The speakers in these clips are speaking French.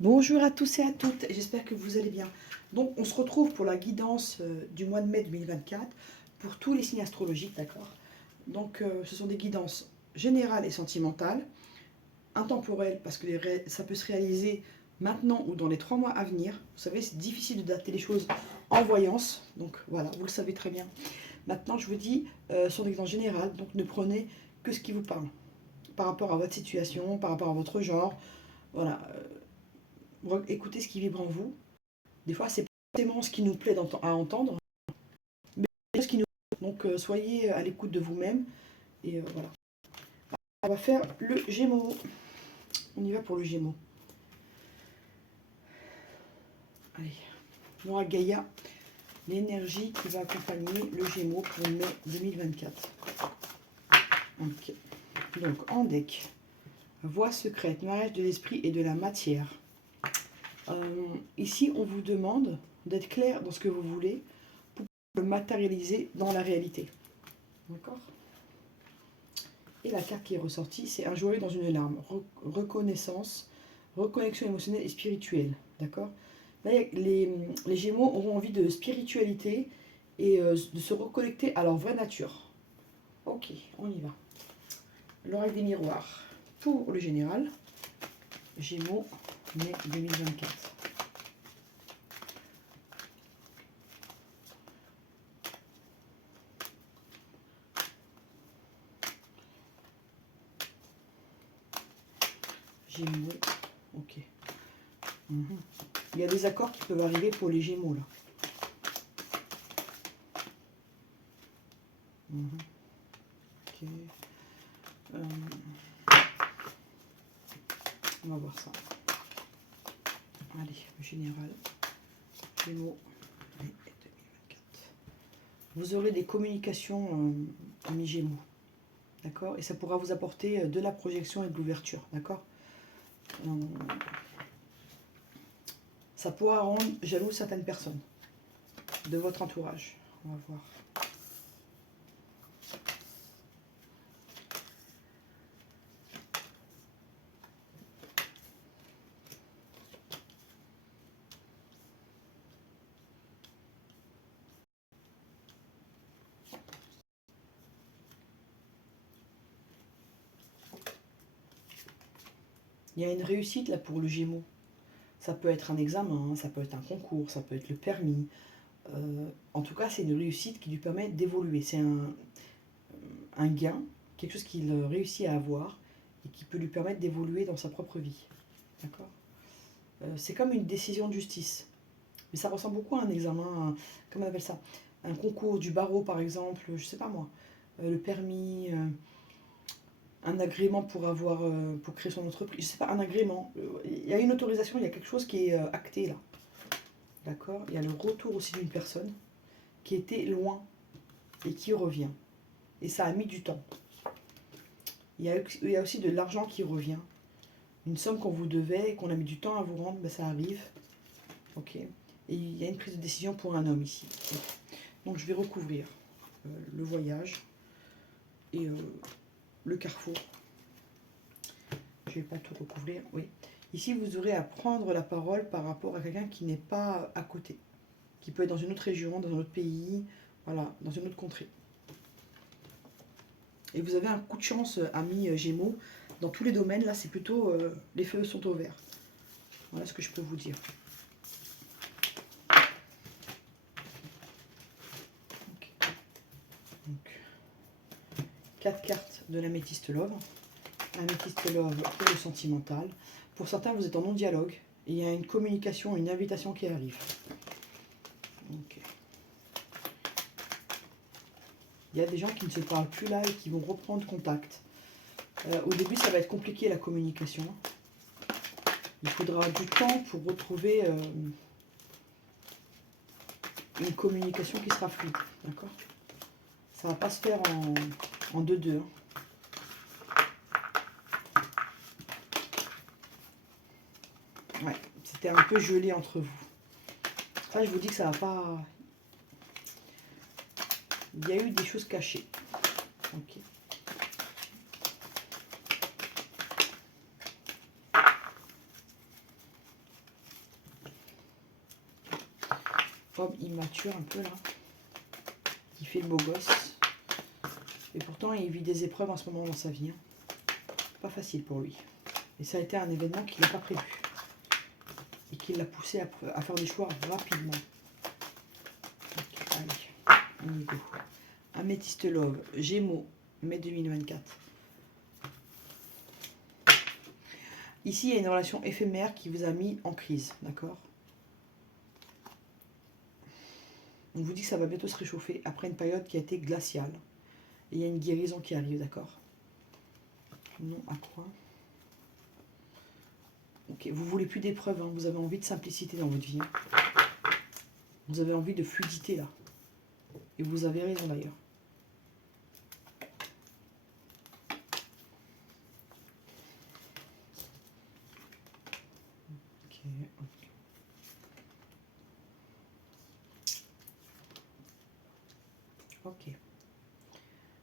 Bonjour à tous et à toutes, j'espère que vous allez bien. Donc on se retrouve pour la guidance du mois de mai 2024 pour tous les signes astrologiques, d'accord? Donc ce sont des guidances générales et sentimentales, intemporelles parce que ça peut se réaliser maintenant ou dans les 3 mois à venir. Vous savez, c'est difficile de dater les choses en voyance, donc voilà, vous le savez très bien. Maintenant je vous dis, ce sont des guidances générales, donc ne prenez que ce qui vous parle, par rapport à votre situation, par rapport à votre genre, voilà. Écoutez ce qui vibre en vous. Des fois, c'est pas forcément ce qui nous plaît à entendre, mais ce qui nous plaît. Donc, soyez à l'écoute de vous-même. Et voilà. On va faire le Gémeaux. On y va pour le Gémeaux. Allez. Moi, Gaïa, l'énergie qui va accompagner le Gémeaux pour mai 2024. Ok. Donc, en deck, voie secrète, mariage de l'esprit et de la matière. Ici, on vous demande d'être clair dans ce que vous voulez pour le matérialiser dans la réalité. D'accord? Et la carte qui est ressortie, c'est un joyau dans une larme. Reconnaissance, reconnexion émotionnelle et spirituelle. D'accord? Là, les Gémeaux auront envie de spiritualité et de se reconnecter à leur vraie nature. Ok, on y va. L'oreille des miroirs. Pour le général, Gémeaux, mai 2024. Gémeaux, ok. Il y a des accords qui peuvent arriver pour les Gémeaux, là. Ok. On va voir ça. Allez, le général. Gémeaux, mai 2024. Vous aurez des communications amis Gémeaux. D'accord? Et ça pourra vous apporter de la projection et de l'ouverture. D'accord? Ça pourra rendre jaloux certaines personnes de votre entourage. On va voir. Il y a une réussite là pour le Gémeaux. Ça peut être un examen, ça peut être un concours, ça peut être le permis. En tout cas, c'est une réussite qui lui permet d'évoluer. C'est un gain, quelque chose qu'il réussit à avoir et qui peut lui permettre d'évoluer dans sa propre vie. D'accord? C'est comme une décision de justice. Mais ça ressemble beaucoup à un examen, comment on appelle ça? Un concours du barreau par exemple, je sais pas moi. Le permis, un agrément pour avoir pour créer son entreprise, je sais pas, un agrément. Il y a une autorisation, il y a quelque chose qui est acté là. D'accord? Il y a le retour aussi d'une personne qui était loin et qui revient. Et ça a mis du temps. Il y a aussi de l'argent qui revient. Une somme qu'on vous devait et qu'on a mis du temps à vous rendre, ben ça arrive. Ok. Et il y a une prise de décision pour un homme ici. Donc je vais recouvrir le voyage et le carrefour. Je ne vais pas tout recouvrir, oui. Ici, vous aurez à prendre la parole par rapport à quelqu'un qui n'est pas à côté, qui peut être dans une autre région, dans un autre pays, voilà, dans une autre contrée. Et vous avez un coup de chance, amis Gémeaux, dans tous les domaines, là, c'est plutôt les feux sont au vert. Voilà ce que je peux vous dire. Okay. Donc, 4 cartes de l'améthyste love. Améthyste love pour le sentimental. Pour certains, vous êtes en non-dialogue et il y a une communication, une invitation qui arrive. Okay. Il y a des gens qui ne se parlent plus là et qui vont reprendre contact. Au début, ça va être compliqué la communication. Il faudra du temps pour retrouver une communication qui sera fluide. D'accord? Ça ne va pas se faire en 2-2. Hein. Ouais, c'était un peu gelé entre vous. Ça, je vous dis que ça va pas... Il y a eu des choses cachées. Ok. homme immature un peu là, qui fait le beau gosse. Et pourtant, il vit des épreuves en ce moment dans sa vie. Hein. Pas facile pour lui. Et ça a été un événement qu'il n'a pas prévu. Et qui l'a poussé à faire des choix rapidement. Ok, allez, on y go. Améthyste Love, Gémeaux, mai 2024. Ici, il y a une relation éphémère qui vous a mis en crise, d'accord? On vous dit que ça va bientôt se réchauffer après une période qui a été glaciale. Et il y a une guérison qui arrive, d'accord? Non, à quoi? Ok, vous voulez plus d'épreuves, hein, vous avez envie de simplicité dans votre vie. Hein. Vous avez envie de fluidité, là. Et vous avez raison, d'ailleurs. Ok.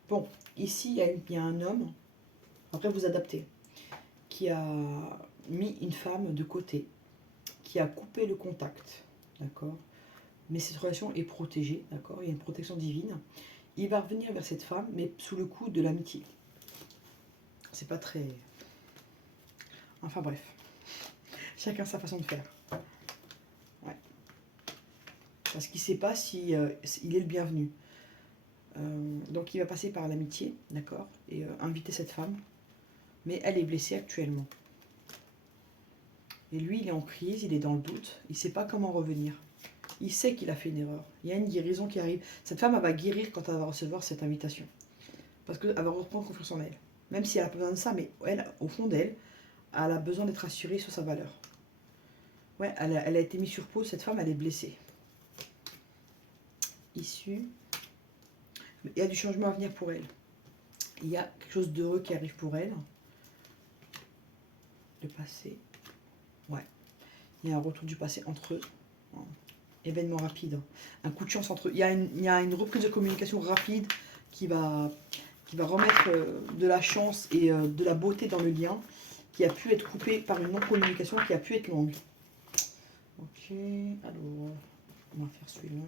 Bon, ici, il y a un homme, après vous adaptez, qui a mis une femme de côté, qui a coupé le contact, d'accord? Mais cette relation est protégée, d'accord? Il y a une protection divine. Il va revenir vers cette femme, mais sous le coup de l'amitié. C'est pas très... Enfin bref. Chacun sa façon de faire. Ouais. Parce qu'il ne sait pas si il est le bienvenu. Donc il va passer par l'amitié, d'accord? Et inviter cette femme. Mais elle est blessée actuellement. Et lui, il est en crise, il est dans le doute. Il ne sait pas comment revenir. Il sait qu'il a fait une erreur. Il y a une guérison qui arrive. Cette femme, elle va guérir quand elle va recevoir cette invitation. Parce qu'elle va reprendre confiance en elle. Même si elle n'a pas besoin de ça, mais elle, au fond d'elle, elle a besoin d'être assurée sur sa valeur. Ouais, elle a été mise sur pause. Cette femme, elle est blessée. Issue. Il y a du changement à venir pour elle. Il y a quelque chose d'heureux qui arrive pour elle. Le passé. Ouais. Il y a un retour du passé entre eux. Événement rapide. Un coup de chance entre eux. Il y a une reprise de communication rapide qui va remettre de la chance et de la beauté dans le lien qui a pu être coupé par une non-communication qui a pu être longue. Ok, alors, on va faire celui-là.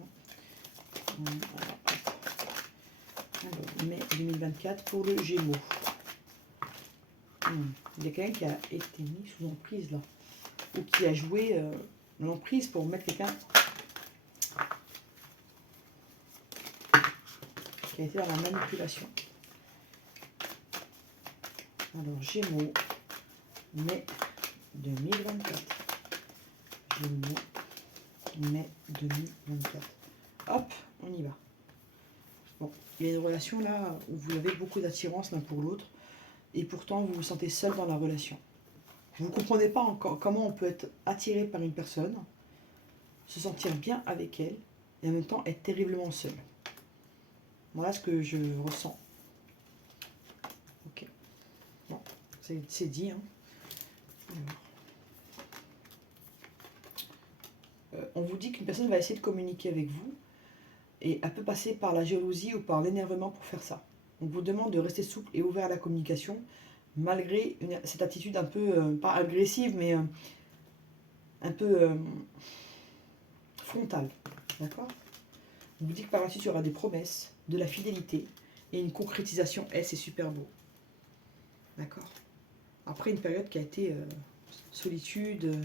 Alors, mai 2024 pour le Gémeaux. Il y a quelqu'un qui a été mis sous emprise là. Ou qui a joué l'emprise pour mettre quelqu'un qui a été dans la manipulation. Alors, Gémeaux, mai 2024. Gémeaux, mai 2024. Hop, on y va. Bon, il y a une relation là où vous avez beaucoup d'attirance l'un pour l'autre et pourtant vous vous sentez seul dans la relation. Vous ne comprenez pas encore comment on peut être attiré par une personne, se sentir bien avec elle et en même temps être terriblement seul. Voilà ce que je ressens. Ok. Bon, c'est dit. Hein. On vous dit qu'une personne va essayer de communiquer avec vous et elle peut passer par la jalousie ou par l'énervement pour faire ça. On vous demande de rester souple et ouvert à la communication malgré cette attitude un peu, pas agressive, mais un peu frontale. D'accord? On vous dit que par la suite, il y aura des promesses, de la fidélité et une concrétisation. C'est super beau. D'accord? Après une période qui a été solitude,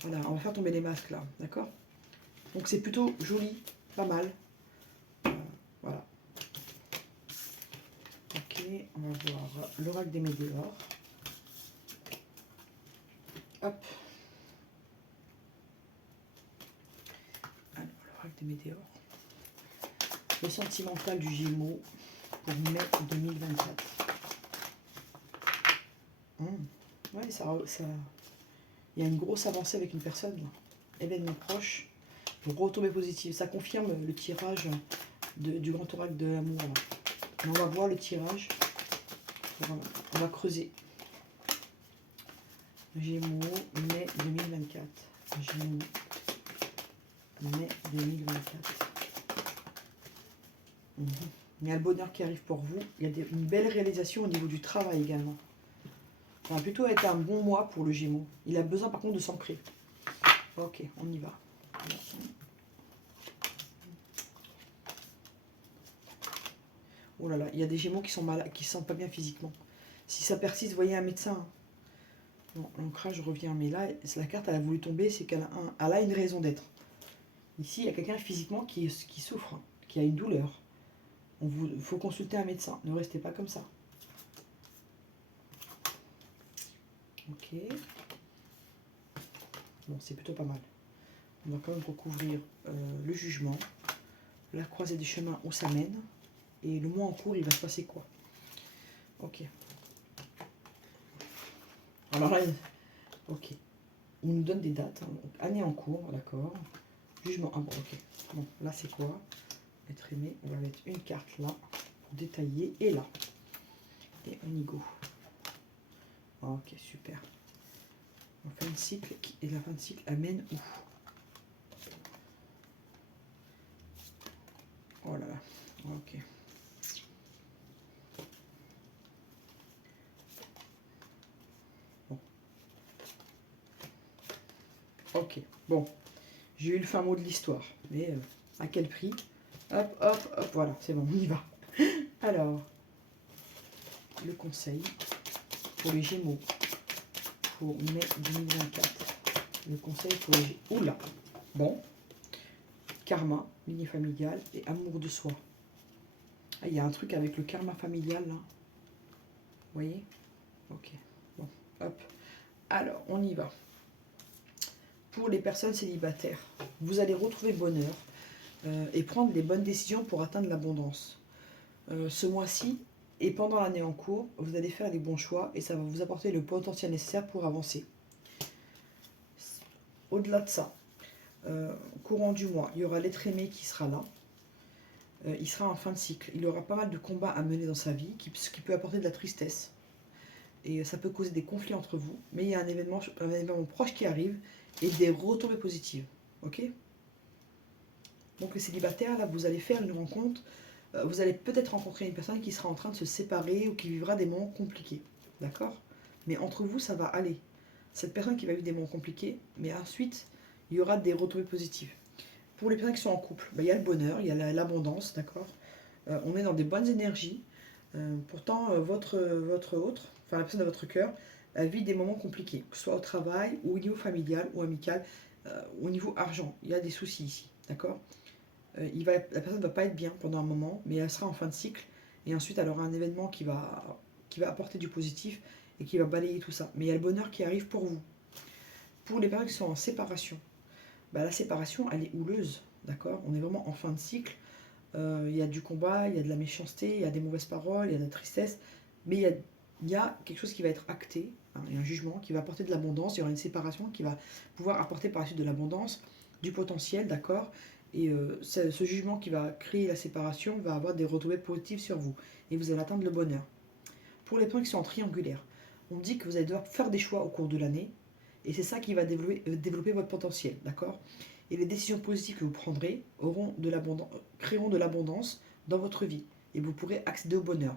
voilà, on va faire tomber les masques là. D'accord? Donc c'est plutôt joli, pas mal. Voilà. Ok, on va voir l'oracle des météores. Hop. Alors, l'oracle des météores. Le sentimental du Gémeaux pour mai 2024. Ouais, ça, il y a une grosse avancée avec une personne. Événement proche. Retombée positive. Ça confirme le tirage du grand oracle de l'amour. On va voir le tirage. On va creuser. Gémeaux, mai 2024. Gémeaux, mai 2024. Il y a le bonheur qui arrive pour vous. Il y a une belle réalisation au niveau du travail également. Ça va plutôt être un bon mois pour le Gémeaux. Il a besoin par contre de s'ancrer. Ok, on y va. Oh là là, il y a des Gémeaux qui sont malades, qui ne se sentent pas bien physiquement. Si ça persiste, voyez un médecin. Hein. Non, l'ancrage revient, mais là, la carte, elle a voulu tomber, c'est qu'elle a une raison d'être. Ici, il y a quelqu'un physiquement qui souffre, hein, qui a une douleur. Il faut consulter un médecin, ne restez pas comme ça. Ok. Bon, c'est plutôt pas mal. On va quand même recouvrir le jugement, la croisée des chemins où ça mène, et le mois en cours, il va se passer quoi? Ok. Alors là, ok. On nous donne des dates. Hein. Donc, année en cours, d'accord. Jugement. Ah bon, ok. Bon, là c'est quoi? Être aimé. On va mettre une carte là pour détailler. Et là. Et on y go. Ok, super. On fait un cycle. Et la fin de cycle amène où? Oh là là. Ok. Bon. Ok. Bon. J'ai eu le fin mot de l'histoire. Mais à quel prix? Hop, hop, hop. Voilà, c'est bon, on y va. Alors, le conseil pour les Gémeaux pour mai 2024. Le conseil pour les Gémeaux. Oula. Bon. Karma, lignée familiale et amour de soi. Ah, il y a un truc avec le karma familial là. Vous voyez? Ok. Bon, hop. Alors, on y va. Pour les personnes célibataires, vous allez retrouver le bonheur et prendre les bonnes décisions pour atteindre l'abondance. Ce mois-ci et pendant l'année en cours, vous allez faire les bons choix et ça va vous apporter le potentiel nécessaire pour avancer. Au-delà de ça, courant du mois, il y aura l'être aimé qui sera là. Il sera en fin de cycle. Il aura pas mal de combats à mener dans sa vie, ce qui peut apporter de la tristesse. Et ça peut causer des conflits entre vous, mais il y a un événement proche qui arrive et des retombées positives. Ok? Donc les célibataires, là, vous allez faire une rencontre. Vous allez peut-être rencontrer une personne qui sera en train de se séparer ou qui vivra des moments compliqués. D'accord? Mais entre vous, ça va aller. Cette personne qui va vivre des moments compliqués, mais ensuite, il y aura des retombées positives. Pour les personnes qui sont en couple, il y a le bonheur, il y a l'abondance, d'accord? On est dans des bonnes énergies. Pourtant, votre autre, enfin la personne de votre cœur, vit des moments compliqués, que ce soit au travail, ou au niveau familial, ou amical, au niveau argent. Il y a des soucis ici, d'accord? La personne ne va pas être bien pendant un moment, mais elle sera en fin de cycle, et ensuite elle aura un événement qui va apporter du positif et qui va balayer tout ça. Mais il y a le bonheur qui arrive pour vous. Pour les personnes qui sont en séparation, la séparation, elle est houleuse, d'accord? On est vraiment en fin de cycle. Il y a du combat, il y a de la méchanceté, il y a des mauvaises paroles, il y a de la tristesse, mais il y a quelque chose qui va être acté, hein, il y a un jugement qui va apporter de l'abondance, il y aura une séparation qui va pouvoir apporter par la suite de l'abondance, du potentiel, d'accord? Et ce jugement qui va créer la séparation va avoir des retombées positives sur vous, et vous allez atteindre le bonheur. Pour les personnes qui sont en triangulaire, on dit que vous allez devoir faire des choix au cours de l'année, et c'est ça qui va développer votre potentiel, d'accord? Et les décisions positives que vous prendrez créeront de l'abondance dans votre vie, et vous pourrez accéder au bonheur.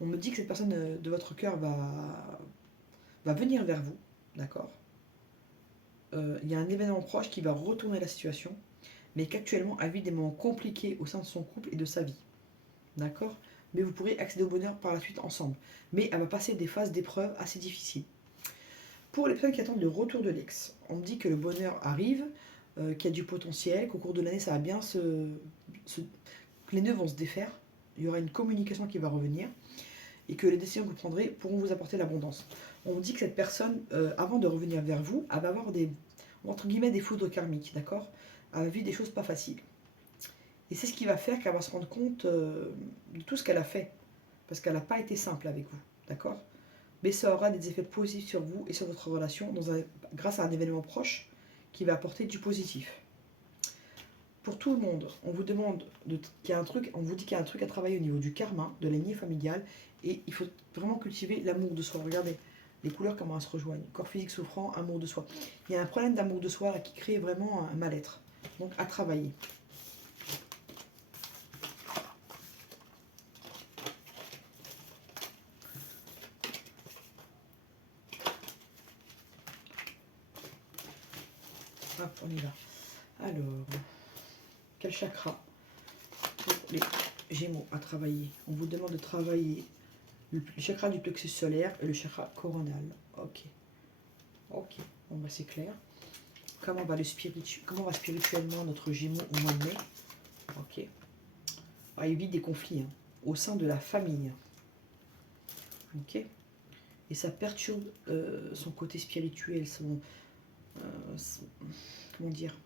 On me dit que cette personne de votre cœur va venir vers vous, d'accord? Il y a un événement proche qui va retourner la situation, mais qu'actuellement elle vit des moments compliqués au sein de son couple et de sa vie, d'accord? Mais vous pourrez accéder au bonheur par la suite ensemble. Mais elle va passer des phases d'épreuves assez difficiles. Pour les personnes qui attendent le retour de l'ex, on me dit que le bonheur arrive, qu'il y a du potentiel, qu'au cours de l'année ça va bien que les nœuds vont se défaire, il y aura une communication qui va revenir, et que les décisions que vous prendrez pourront vous apporter l'abondance. On me dit que cette personne, avant de revenir vers vous, elle va avoir entre guillemets, des foudres karmiques, d'accord? Elle va vivre des choses pas faciles. Et c'est ce qui va faire qu'elle va se rendre compte de tout ce qu'elle a fait, parce qu'elle n'a pas été simple avec vous, d'accord? Mais ça aura des effets positifs sur vous et sur votre relation grâce à un événement proche qui va apporter du positif. Pour tout le monde, on vous demande qu'il y a un truc, on vous dit qu'il y a un truc à travailler au niveau du karma, de la lignée familiale, et il faut vraiment cultiver l'amour de soi. Regardez les couleurs comment elles se rejoignent. Corps physique souffrant, amour de soi. Il y a un problème d'amour de soi là, qui crée vraiment un mal-être. Donc à travailler. Hop, on y va. Alors, quel chakra pour les Gémeaux à travailler. On vous demande de travailler le chakra du plexus solaire et le chakra coronal. Ok. Ok. Bon, bah c'est clair. Comment va spirituellement notre Gémeaux au mois de mai? Ok. Ah, évite des conflits hein, au sein de la famille. Ok. Et ça perturbe son côté spirituel, comment dire,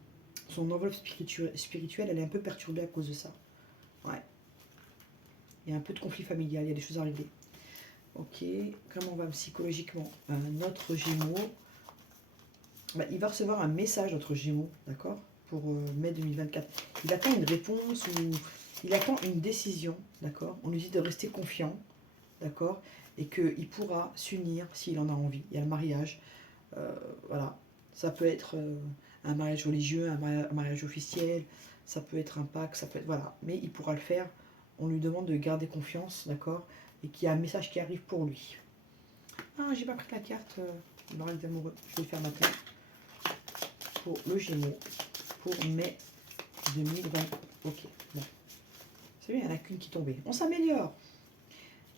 son enveloppe spirituelle, elle est un peu perturbée à cause de ça. Ouais. Il y a un peu de conflit familial, il y a des choses à régler. Ok. Comment va psychologiquement notre Gémeaux? Bah, il va recevoir un message, notre Gémeaux, d'accord, pour mai 2024. Il attend une réponse ou il attend une décision, d'accord. On lui dit de rester confiant, d'accord, et qu'il pourra s'unir s'il en a envie. Il y a le mariage, voilà. Ça peut être un mariage religieux, un mariage officiel, ça peut être un pacte, ça peut être, voilà. Mais il pourra le faire. On lui demande de garder confiance, d'accord, et qu'il y a un message qui arrive pour lui. Ah, j'ai pas pris la carte l'oracle d'amoureux. Je vais le faire maintenant. Pour le Gémeaux, pour mai 2020. Ok, bon. C'est bien, il n'y en a qu'une qui est tombée. On s'améliore.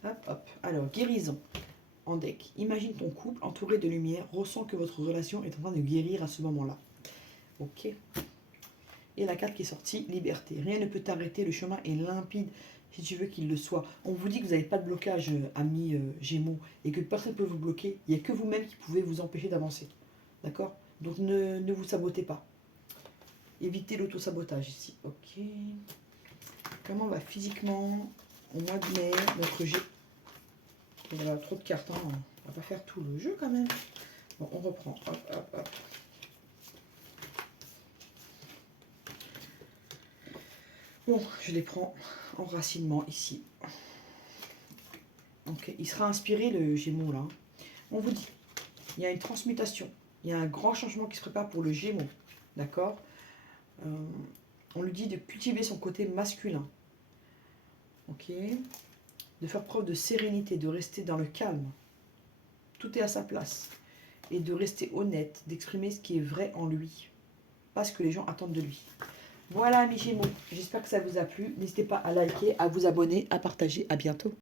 Hop, hop. Alors, guérison. En deck. Imagine ton couple entouré de lumière, ressens que votre relation est en train de guérir à ce moment-là. Ok. Et la carte qui est sortie, liberté. Rien ne peut t'arrêter, le chemin est limpide si tu veux qu'il le soit. On vous dit que vous n'avez pas de blocage, amis Gémeaux, et que personne ne peut vous bloquer. Il n'y a que vous-même qui pouvez vous empêcher d'avancer. D'accord? Donc ne vous sabotez pas. Évitez l'auto-sabotage ici. Ok. Comment va physiquement au mois de mai notre G? Il y a trop de cartes, hein. On va pas faire tout le jeu quand même. Bon, on reprend. Hop, hop, hop. Bon, je les prends en racinement ici. Ok, il sera inspiré le Gémeaux là. On vous dit, il y a une transmutation. Il y a un grand changement qui se prépare pour le Gémeaux. D'accord. On lui dit de cultiver son côté masculin. Ok. De faire preuve de sérénité, de rester dans le calme. Tout est à sa place. Et de rester honnête, d'exprimer ce qui est vrai en lui. Pas ce que les gens attendent de lui. Voilà, mes Gémeaux. J'espère que ça vous a plu. N'hésitez pas à liker, à vous abonner, à partager. À bientôt.